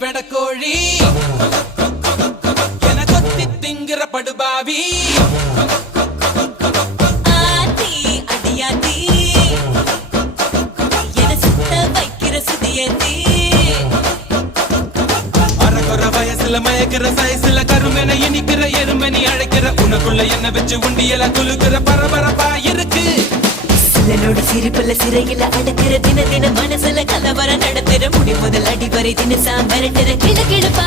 வெடக்கோழி என கொத்தி திங்கிற படுபாவி. மயக்கிற சைஸ்ல கருமென இனிக்கிற எருமணி அழைக்கிற. உனக்குள்ள என்ன வச்சு உண்டியல குலுக்கிற பரபரப்பா இருக்கு. சிலனோட சிரிப்புல சிறையில அடக்கிற தின தின மனசுல கலவரம் நடத்துற முடிவு அடி வரை தினசா மிரட்டுற கிழ கிழப்பா